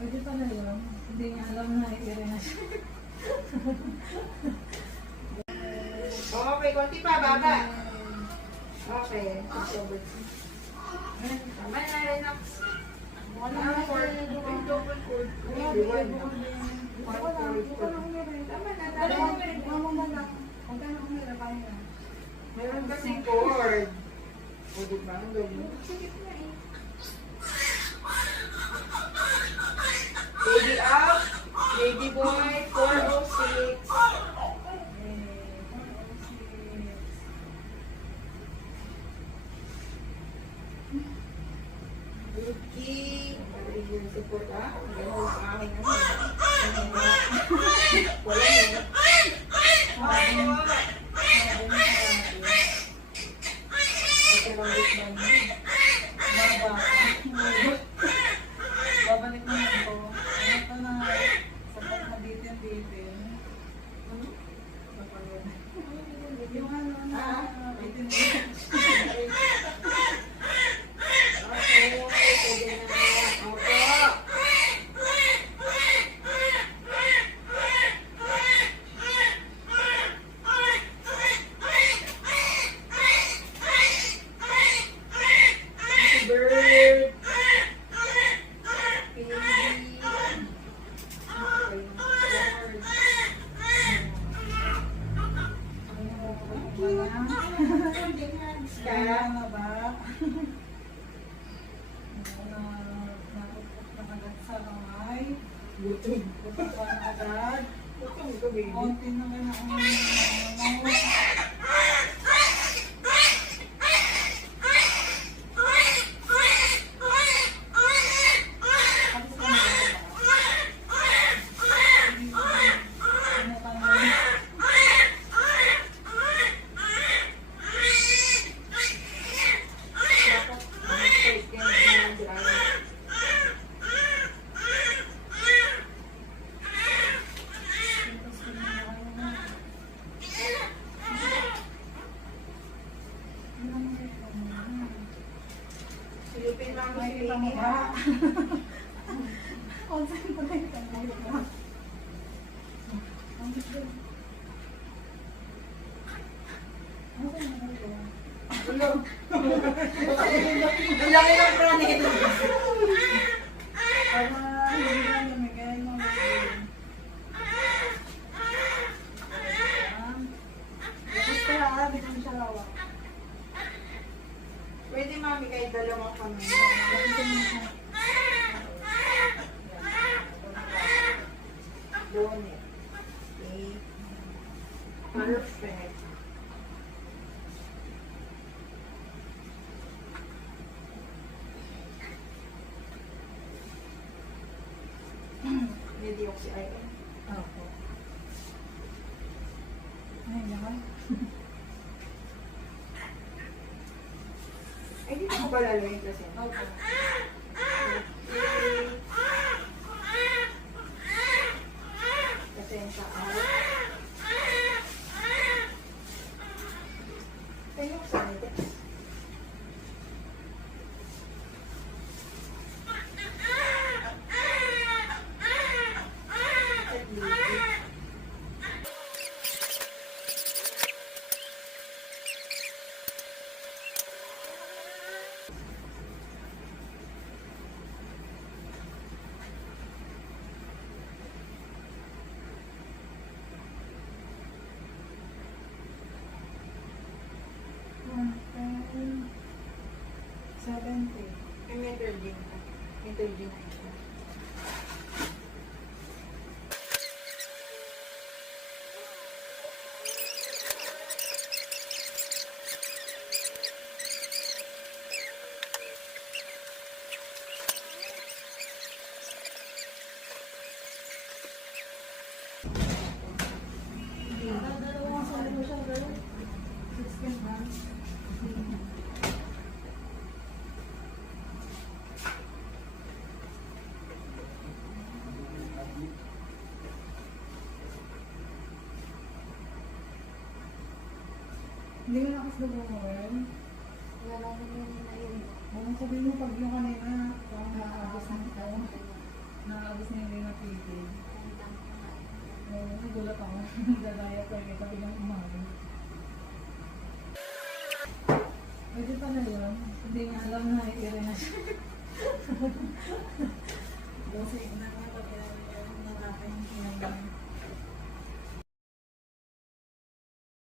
Pwede pala yun. Hindi niya alam na i-ere na siya. Okay, konti pa, baba. Okay. Tama na, relax. Wala Ang na cord. siya. Yung double cord. Wala One na. Tama na, Dala tama mo na. meron. Mama mo na. Kung tayo na kumira, kaya na. Meron kasing cord. O, diba? Ang galing. Sige na eh. Baby up. Baby boy. 406. Lucky. Yung support ha. Ganun sa akin naman. Wala na. Babalik na ito. Ano ka na? Sapat na bitin-bitin. Yung ano na bitin-bitin. Kaya na ba? Nakupok na agad sa kamay. Gutom. Gutom pa na agad. Gutom ka, baby. Konti na nga na ang Silipin lang mo si makikita mo baby ba? ha. Concentrate ka na yun ba? Ang gusto. Ano ka na ito? Ang laki ng pranito. Para hindi ka lumigay mo. Basta ha, di ko siya lawak. Pwede mami kahit dalawang kami. Doon eh. Okay. Perfect. May deoxy-iron. Opo. Ay, naman. Ay, dito ko ba lalawin kasi? Opo. Pasensya ka. Tayo sa nito. At least. May mental din ka. Mental din ka. Dalawang sali mo siya, girl. 16 grams. Hindi mo lakas na bumawin. Wala naman yung naiwan. Huwag sabihin mo pag yung kanina, parang nakaabos ng ito. Nakaabos Gagaya ko yung pati ng umaga. Pwede pa na yun. Hindi nga alam na i-ire na siya. Kasi na nga pag ng aking